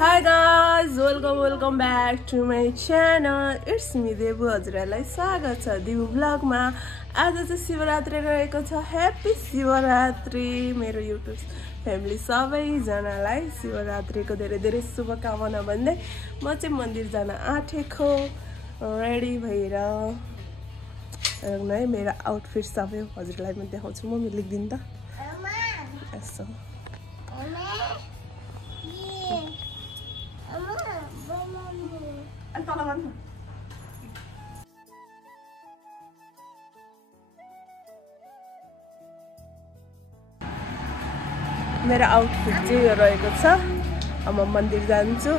Hi guys, welcome back to my channel. It's me Debu. हजुरहरुलाई स्वागत छ देबु blog मा। आज चाहिँ शिवरात्रि रहेको छ। ह्यापी शिवरात्रि मेरो युट्युब फ्यामिली सबैजनालाई शिवरात्रिको धेरै धेरै शुभकामना भन्दै म चाहिँ मन्दिर जान आँटेको रेडी भएर नै मेरो आउटफिट सबै हजुरलाई म देखाउँछु। म लेख्दिन त यसो मेरो आउटफिट चाहिँ यो रहेको छ। अब म मन्दिर जान्छु।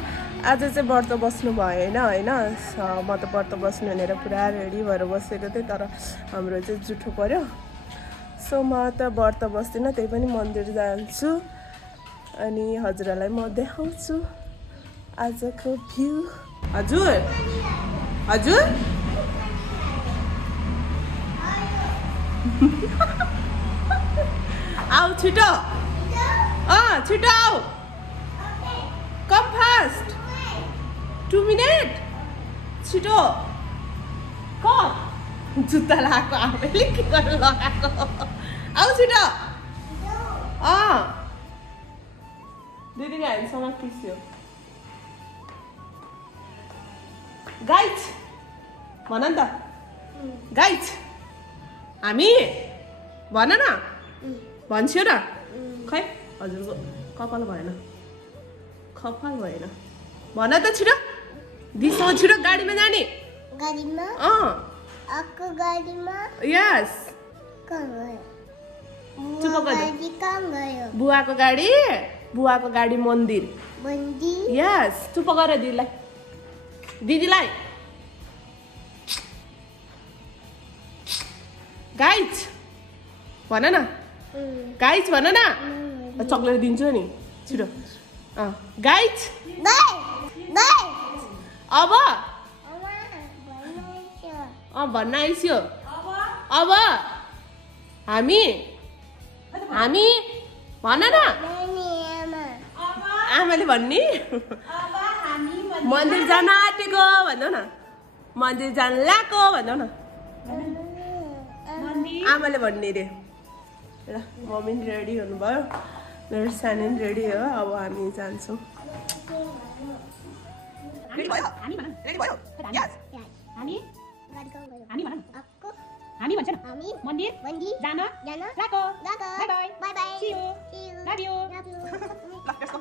आज चाहिँ व्रत बस्नु भएन हैन, म त व्रत बस्नु भनेर पुरा रेडी भएर बसेको थिएँ, तर हाम्रो चाहिँ जुठो पर्यो। सो म त व्रत बस्दिनँ, त्यही पनि मन्दिर जान्छु अनि हजुरहरूलाई म देखाउँछु आजको भ्यू। हजुर हजुर आऊ छिटो, छिटो आऊ, कम फास्ट, 2 मिनट छिटो कम। जुत्ता लगाएको आफैले के गरेर लगाएको। आऊ छिटो। दिदीले हामीसँग पिस्यो। गाइज भन नि त, गाइज हामी भन न, भन्छौ न। खै हजुरको कपाल भएन, कपाल भएन, भन त छिटो। दिसो छिटो, गाडीमा जाने। गाडीमा? आको गाडीमा? यस। चुप गाडी कहाँ गयो? बुवाको गाडी, बुवाको गाडी मन्दिर। मन्दिर? यस। चुप गर दिदीलाई, दिदीलाई। गाइज भन न, गाइज भन न। चक्लेट दिन्छु नि छिटो। गाइज अब भन्न आइस्यो। अब हामी हामी भन न। आमाले भन्ने मन्दिर जान आँटेको भनौ न, मन्दिर जान लाएको भनौ न। आमाले भन्ने रे। ल मम्मी पनि रेडी हुनुभयो, मेरो सानो पनि रेडी हो। अब हामी जान्छौँ। हामी भन्छ न, मन्दिर जान लाको। Bye bye, bye bye, see you, love you. Let's go.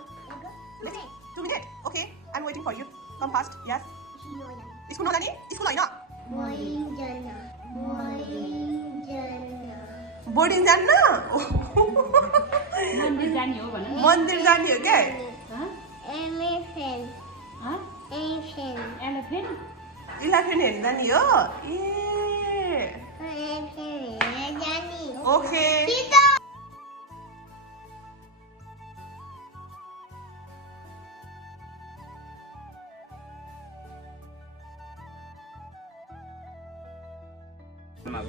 2 minutes. Okay, I'm waiting for you. Come fast. Yes. School नजाने? स्कुल हैन? बोर्डिङ जान्न? मन्दिर जाने हो भन। मन्दिर जाने हो के? एलिफेन्ट हेर्न जाने हो? ओके।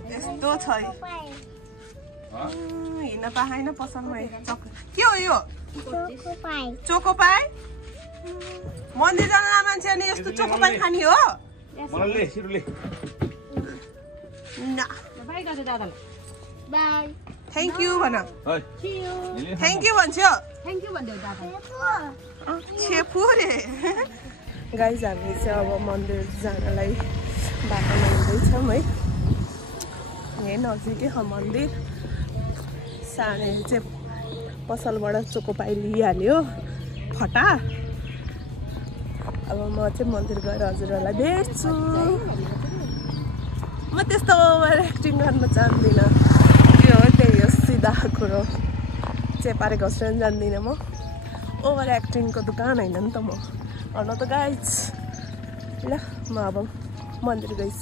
यस्तो छ हिँड्न पाएन पसलमा। के हो यो? चोको पाई? मन्दिर जान मान्छे अनि यस्तो चोको पाई खाने हो? थ्याङ्क यू भन। थ्याङ्क यू भन्छौ? छेपु रे। गाइज हामी चाहिँ अब मन्दिर जानलाई बाटोमा हिँड्दैछौँ है। यही नजिकै हो मन्दिर। सानो चाहिँ पसलबाट चोको पाई लिइहाल्यो फटा। अब म चाहिँ मन्दिर गएर हजुरहरूलाई भेट्छु। म त्यस्तो ओभर एक्टिङ गर्न चाहदिनँ। त्यो सिधा कुरो चेपारे घस्रेर जान्दिनँ म ओभर एक्टिङको दुकान होइन नि त म होइन त गाइज ल म अब मन्दिर गइस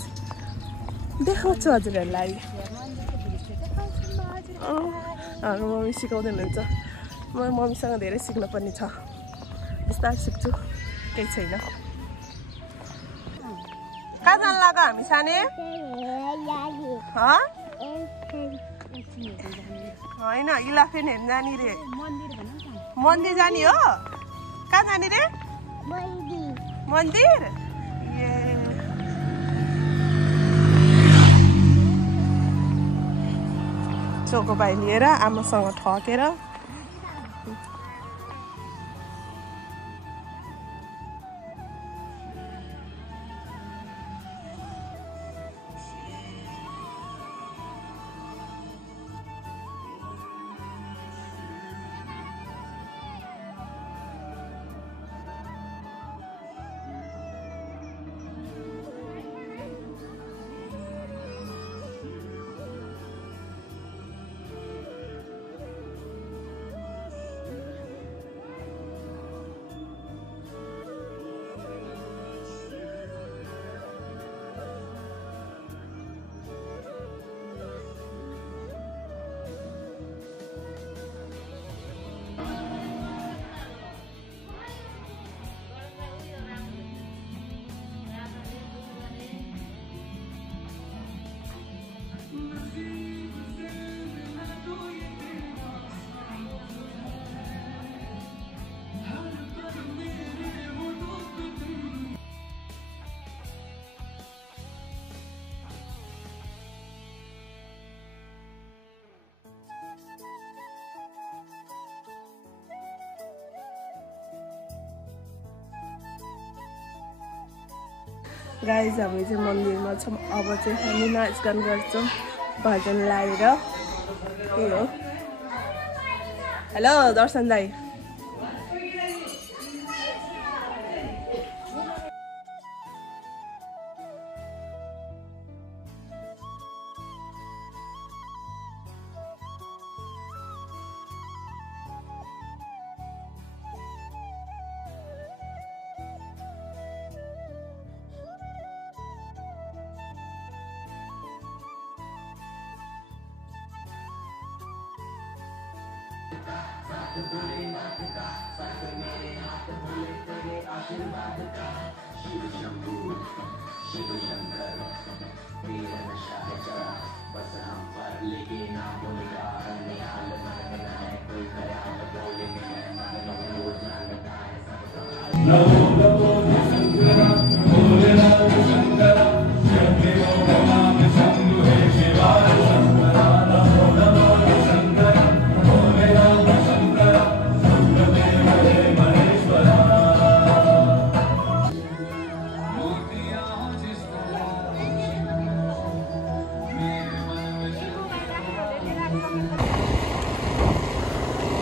देखाउँछु हजुरहरूलाई हाम्रो मम्मी सिकाउँदै हुनुहुन्छ म मम्मीसँग धेरै सिक्न पर्ने छ बिस्तारै सिक्छु केही छैन कहाँ जान लाग्यो हामी साने होइन इलाफेन हेर्न जाने रे मन्दिर जाने हो कहाँ जाने रे मन्दिर चोको भाइ लिएर आमासँग ठकेर गाइज हामी चाहिँ मन्दिरमा छौँ अब चाहिँ हामी नाचगान गर्छौँ भजन लाएर त्यही हो हेलो दर्शन दाई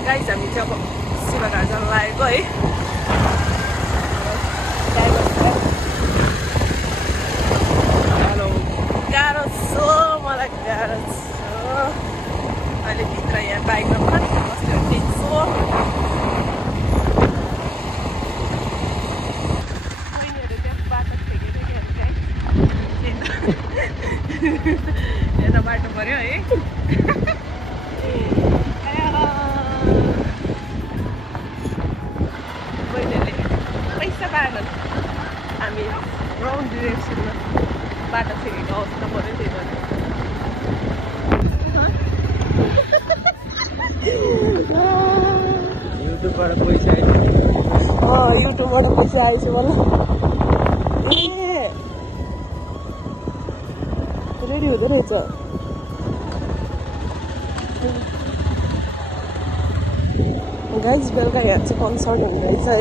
गाइज हामी चाहिँ अब शिवघाट जान लागेको है गाह्रो छ मलाई गाह्रो छ अहिले भित्र यहाँ बाइकमा पनि बस्यो टिच्छु बहिनीहरू त्यहाँ बाटो ठेकेर यता बाटो पऱ्यो है हामी राउन्ड डिरेक्सनमा बाटो फेरेको अवस्था पऱ्यो त्यही भएर युट्युबबाट पैसा आएछ युट्युबबाट पैसा आएछ मलाई रेडी हुँदो रहेछ गाइज बेलुका यहाँ चाहिँ कन्सर्ट हुँदो रहेछ है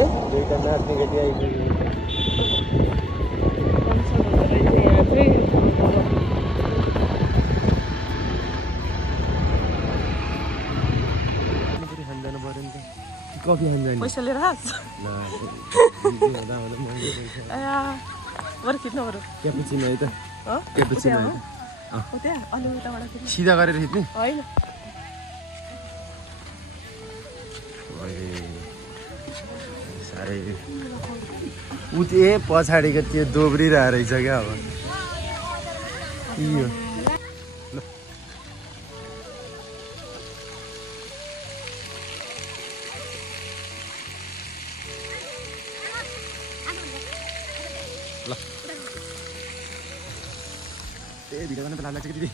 कफी खान जाने पैसा लिएर आछ बरु खिच्नु बरु क्यापुचिनो है त क्यापुचिनो हो त्यहाँ अलि उताबाट सिधा गरेर खिच्ने होइन साह्रै उति पछाडिको त्यो दोब्रिरहेको रहेछ क्या अब यो ल भिडियो गर्न त लाग्छ कि दिदी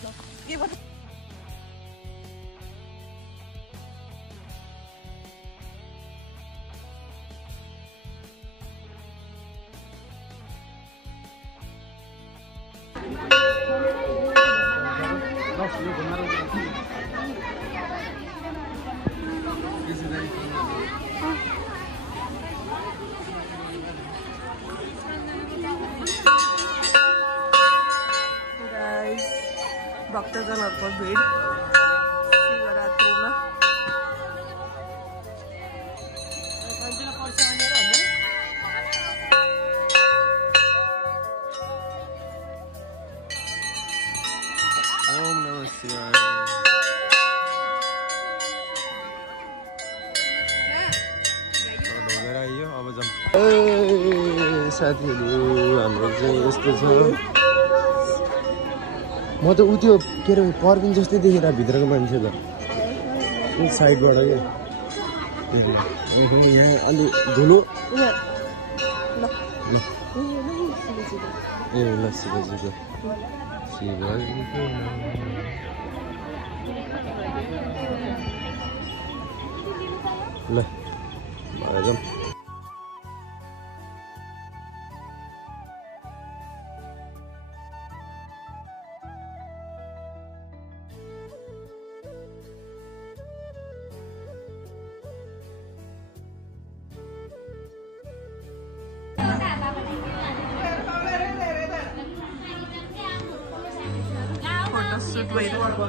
भक्तजनहरूको भिड शिवरात्रिमा ओम नमः शिवाय ढोगेर आइयो अब जाऊँ साथीहरू हाम्रो चाहिँ यस्तो छ म त उ त्यो के अरे पर्बिन जस्तै देखेर भित्रको मान्छे त त्यो साइडबाट क्या यहाँ अलि धुलो ए ल शिवजीको ल भएर फोटोसुट भइरहेको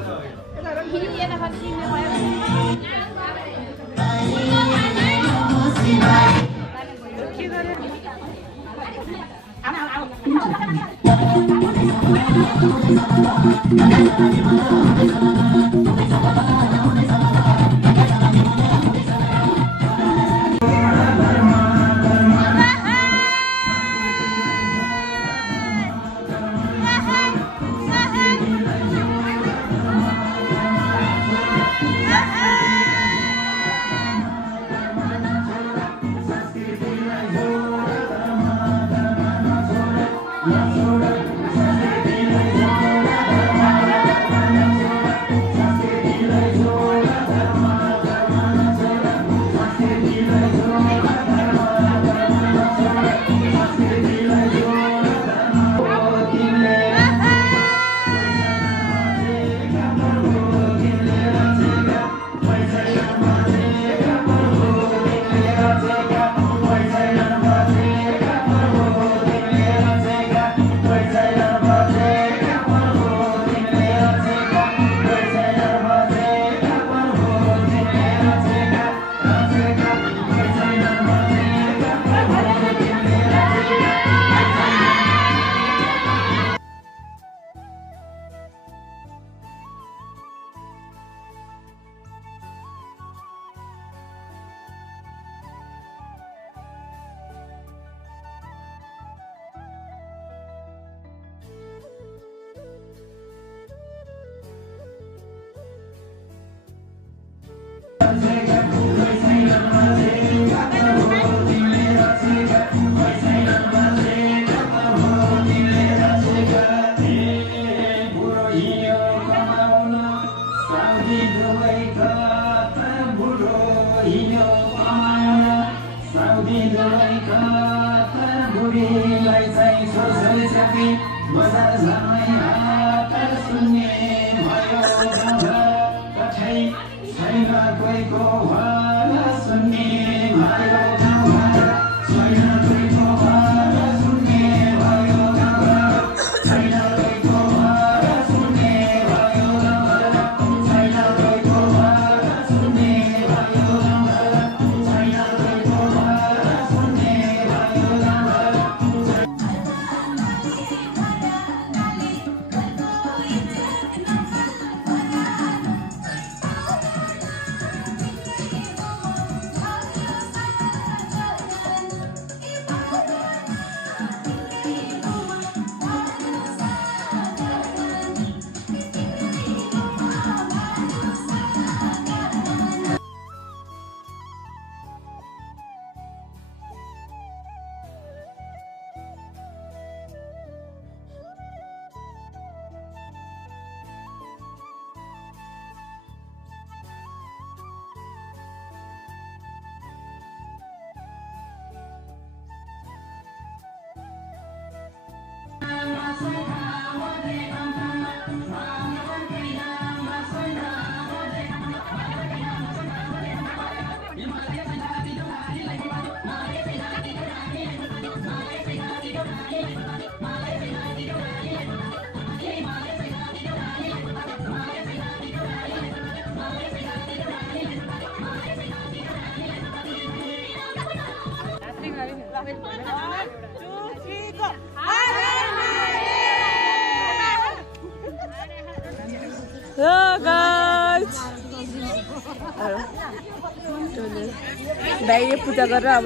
दाइले पूजा गरेर अब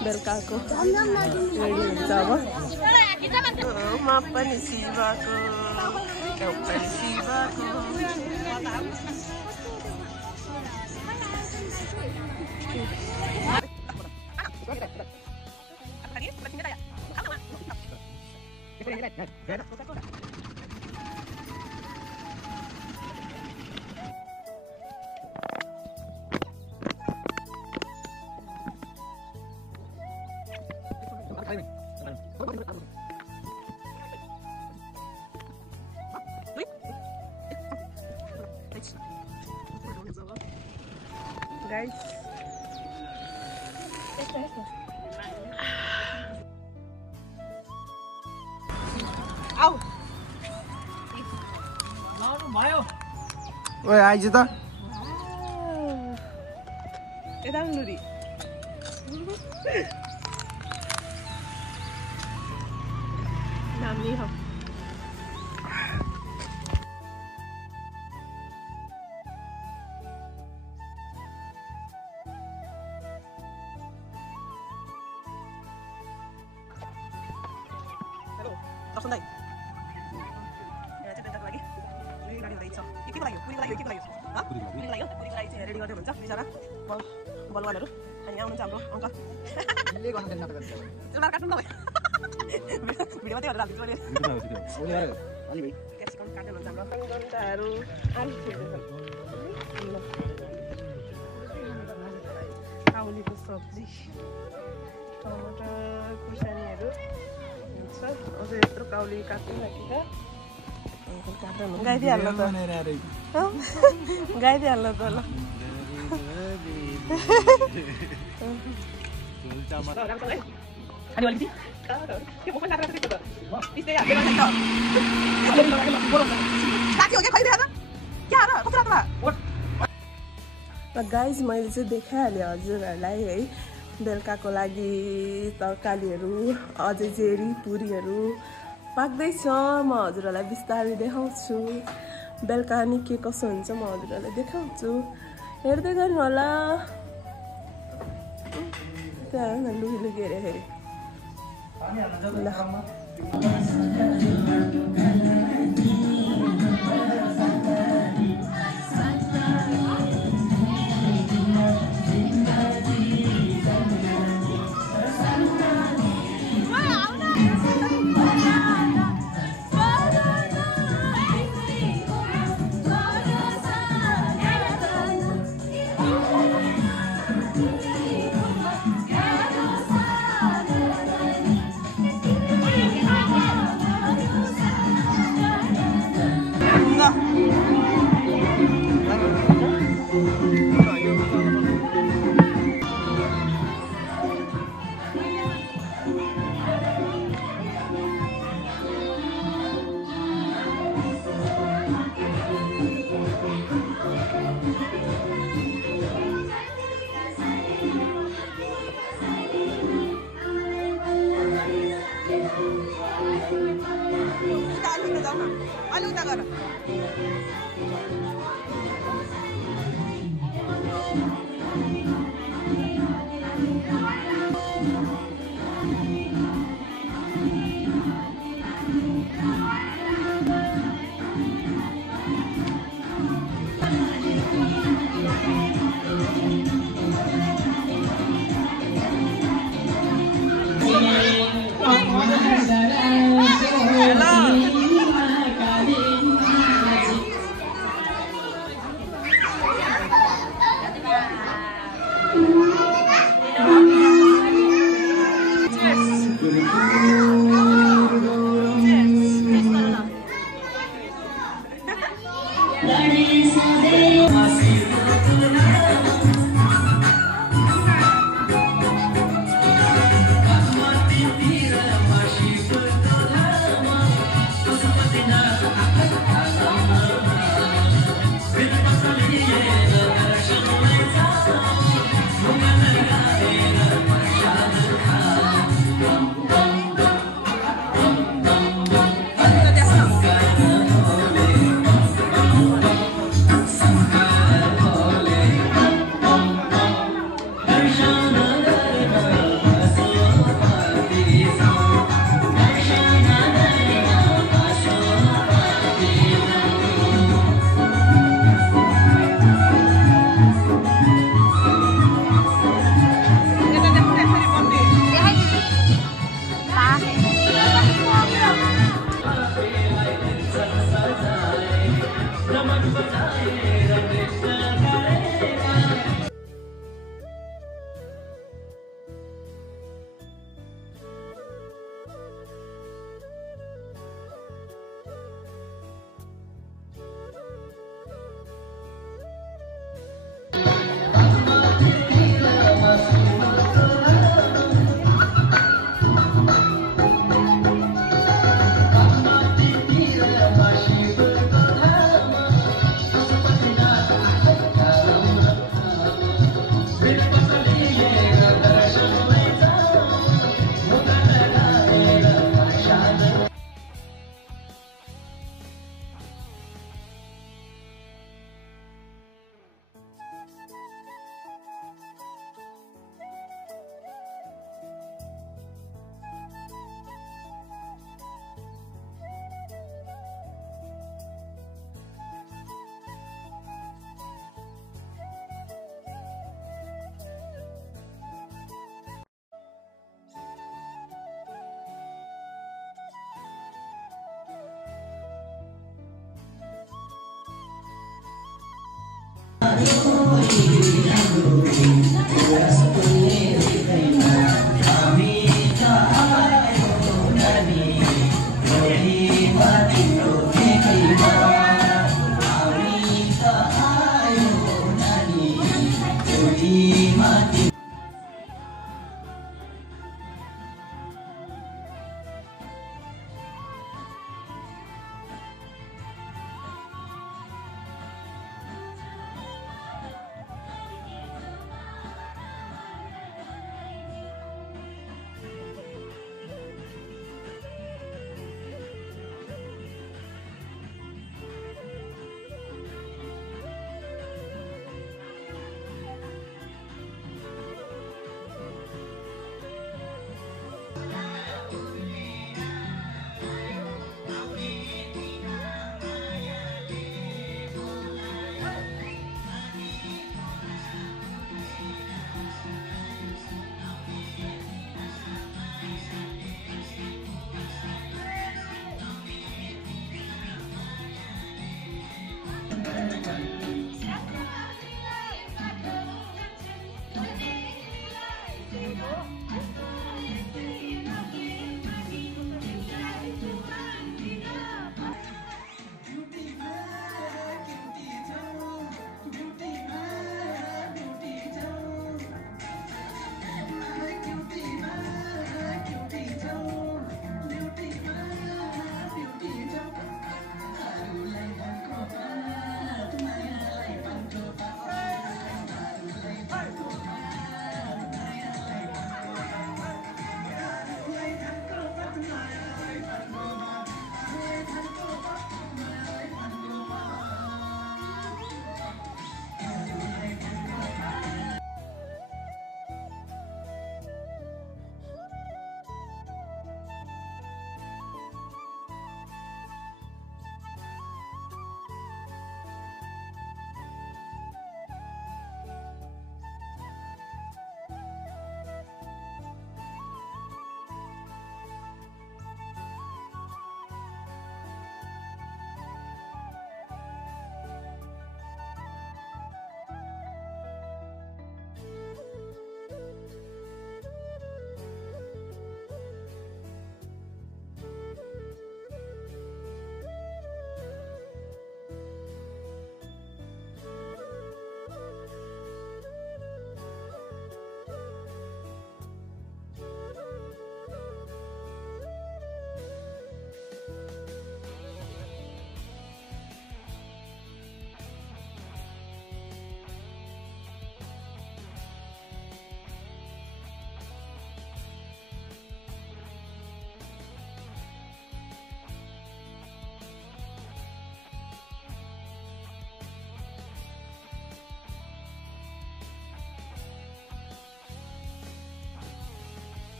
बेलुकाको रेडी हुन्छ अब म पनि शिवको guys. Au. ओए आइज त यता लुरी नाम नहीं हो दर्शन दाइ यहाँ चाहिँ बेलुकाको लागि रेडी गाडी हुँदैछ के लाग्यो पुरीको लागि पुरीको लागि चाहिँ रेडी गर्दै हुन्छ बिचरा बलवानहरू अनि यहाँ हुनुहुन्छ हाम्रो अङ्कल चुनार काट्नु तपाईँ भिडियो मात्रै गरेर हालिदिन्छु मैले क्याप्सिकम काट्दै हुनुहुन्छ हाम्रो गन्टाहरू आलु काउलीको सब्जी टमाटर खुर्सानीहरू अझ यत्रो काउली काट्नु राखेको गाइदिइहाल्नु त गाइदिइहाल्नु त ल गाइज मैले चाहिँ देखाइहालेँ हजुरहरूलाई है बेलुकाको लागि तरकारीहरू अझै जेरी पुरीहरू पाक्दैछ म हजुरहरूलाई बिस्तारै देखाउँछु बेलुका नि के कसो हुन्छ म हजुरहरूलाई देखाउँछु हेर्दै गर्नु होला त्यहाँ लुगी लुगी हेरेर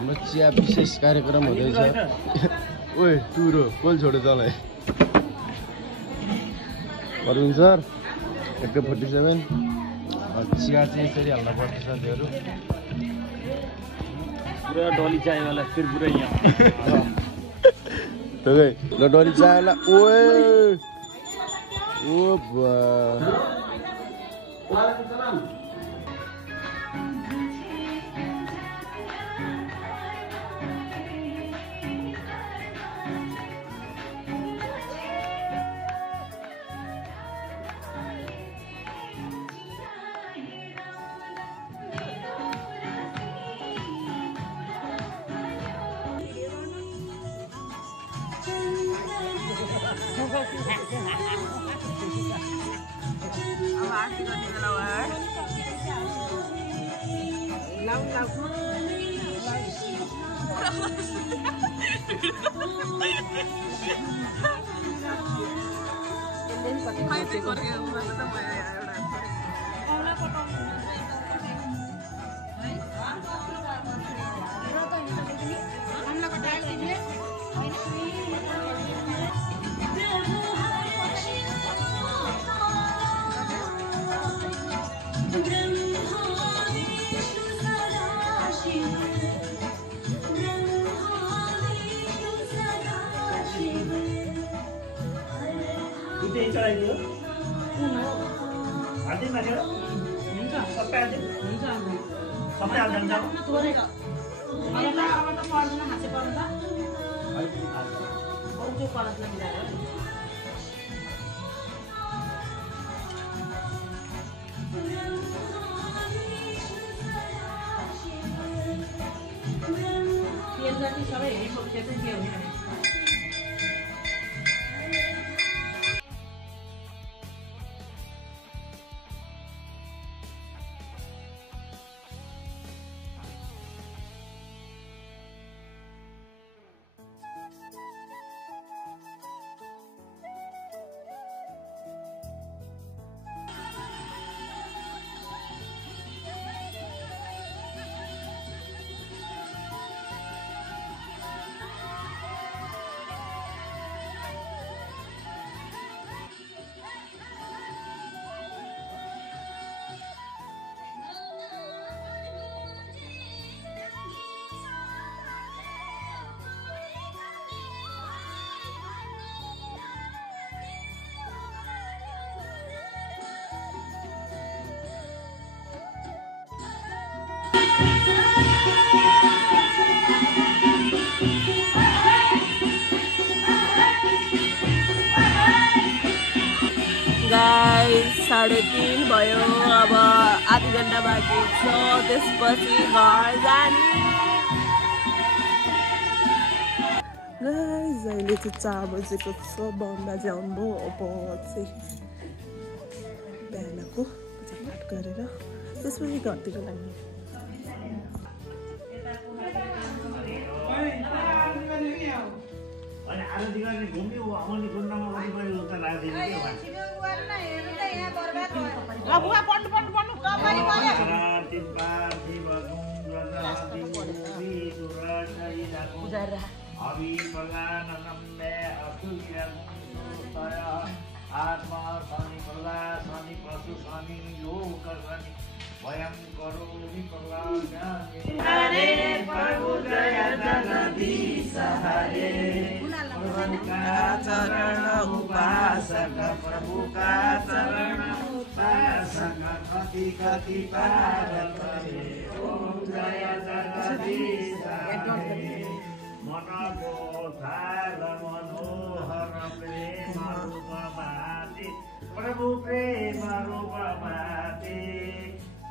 हाम्रो चिया विशेष कार्यक्रम हुँदैछ ओए टुरो कोल छोडो तँलाई अरुण सर AK47 चिया चाहिँ यसरी हाल्न पर्छ साथीहरू पुरा डली चायवाला फिर पुरा यहाँ ल डली चायवाला ओए ओ बा चलाइदियो हाल्दै माथि सबै हाल्दै सबै हाल्दा हुन्छ सबै गाइस 3:30 भयो अब आधी घण्टा बाँकी छ त्यसपछि घर जाने गाइस अहिले चाहिँ 4 बजेको छ बन्दा जाम्बो अब चाहिँ बिहानको पूजापाठ गरेर त्यसपछि घरतिर लाग्ने अनि आरती गर्ने घुम्ने आउने कुण्डमा पनि मैले उता लाग्दैन के हो बुवा पढ्नु पढ्नु पढ्नु कपाली पर्यो अभि प्रधानमे अतुल्य आत्मा शनि प्रदा शनि पशु शनि लोक शनि वयं करोमि प्रदान हरे प्रभु जय जगदीश हरे प्रभु का चरण उपासक प्रभु का चरण उपासक कति कति पार करे ओम जय जगदीश हरे मन बोधार मनोहर प्रेम रूप माति प्रभु प्रेम रूप माति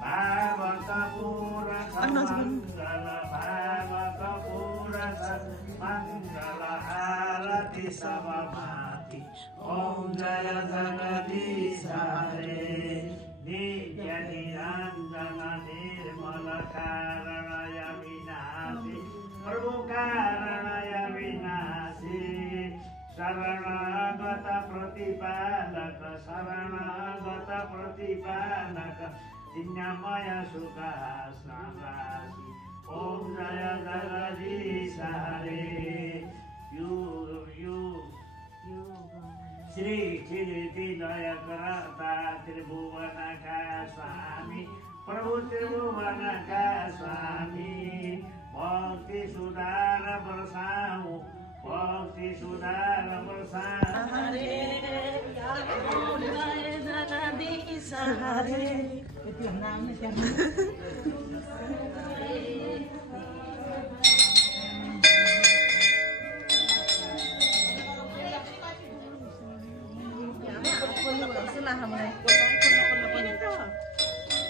भावत पूरक मंगल भावत पूरक मंगल आरती सब माति ओम जय जगदीश हरे नित्य निरंजन निर्मल कारणय विनाशी प्रभु कारणय विनाशी शरणागत प्रतिपालक शरणागत प्रतिपालक चिन्मय सुखासनासी ओम जय जगदीश हरे यू श्री लय करता त्रिभुवन का स्वामी प्रभु त्रिभुवन का स्वामी भक्ति सुधार बरसाऊं भक्ति सुधार बरसाऊं हरे जगदीश हरे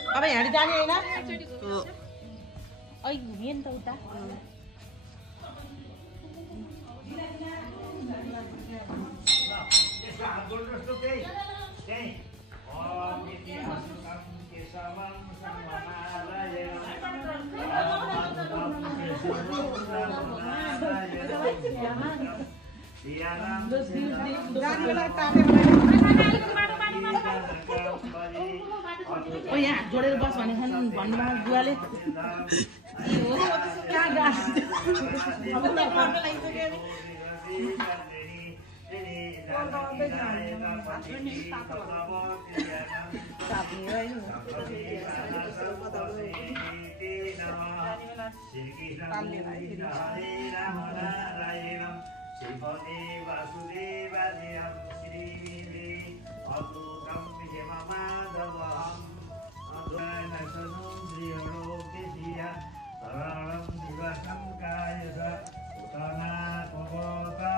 अब यहाँ जाने होइन ऐ घुमेँ नि त उता ओ यहाँ जोडेर बस भने भन्नुभयो बुवाले कहाँ श्रीपति वासुदेवादेहं श्रीवीरे अतुकं विजयमाधवहं अद्वैतसनं श्रीहरोकेशिया शरणं दिवसं कायस उतनात्मवता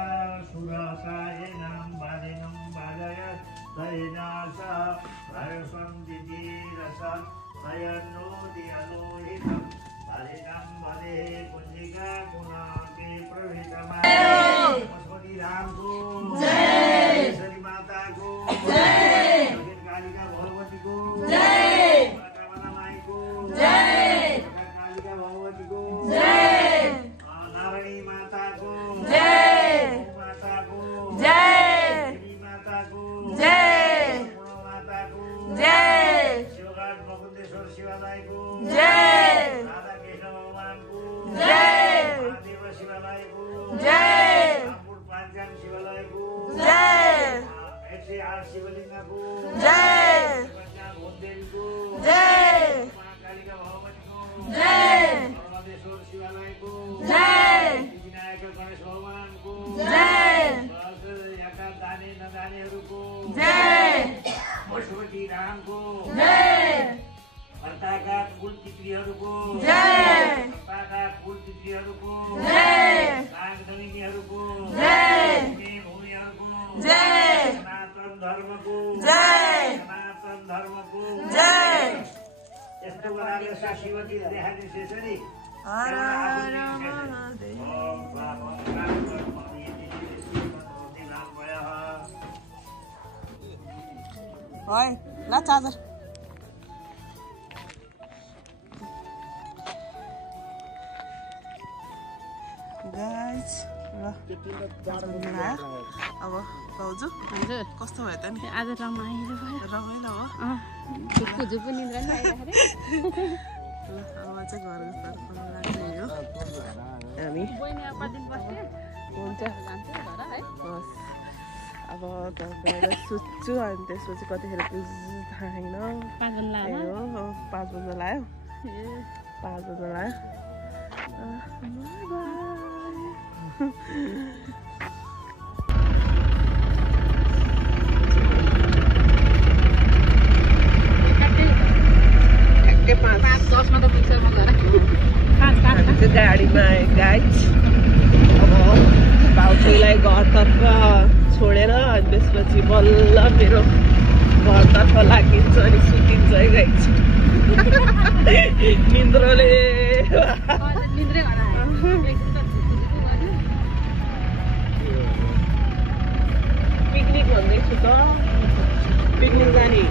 सुरसायनं वादिनं वाजय दयनाश प्रयसं दिदिरस नयनोति अलोहितं वादिनं वदे पुञ्जिका गुणाके प्रवितमा सरस्वती राम को जय सरस्वती माता को जय कालिका भगवती को जय माता माई को जय कालिका भगवती को जय नारायणी माता को जय माता को जय देवी माता को जय माता को जय शिवघाट मुकुंदेश्वर शिवालय को जय राधा कृष्ण भगवान को जय महादेव शिवालय को जय पांचांग शिवालय को जय 108 शिवलिंग को जय देवी को जय कालिका भगवती को जय महादेश्वर शिवालय को जय विनायक गणेश भगवान को जय यका दाने नदानेहरू को जय पशुपति राम को जय भर्ताका फूल तित्रीहरू को जय भर्ताका फूल तित्रीहरू को जय नागदमिनीहरू को जय भूमिहरू को जय सनातन धर्म को जय सनातन धर्म को जय यस्तो गराले शिवजी देखाने शेषरी हर हर महादेव ओम ओइ ला चार्जर गाइस ल अब भाउजू हजुर कस्तो भयो त नि आज रमाइलो भयो रमाइलो हो झुप्पु निन्द्रा नि आइराखेको अब चाहिँ घरको तर्फ लाग्ने हो हामी बहिनी अब दिन बस्थे हुन्छ जान्छ घर है बस अब त गएर सुत्छु अनि त्यसपछि कतिखेर पुग्छु थाहा छैन 5 बजे लाग्यो हो 5 बजे लाग्यो 5 बजे लाग्यो गाडीमा गाइज अब भाउजूलाई घरतर्फ छोडेर अनि त्यसपछि बल्ल मेरो घरतर्फ लागिन्छ अनि सुतिन्छ है गाइज निन्द्रोले पिकनिक भन्दैछु त पिकनिक जाने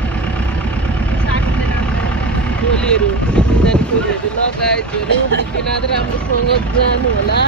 टोलीहरू लगाइदिएर राम्रोसँग जानु होला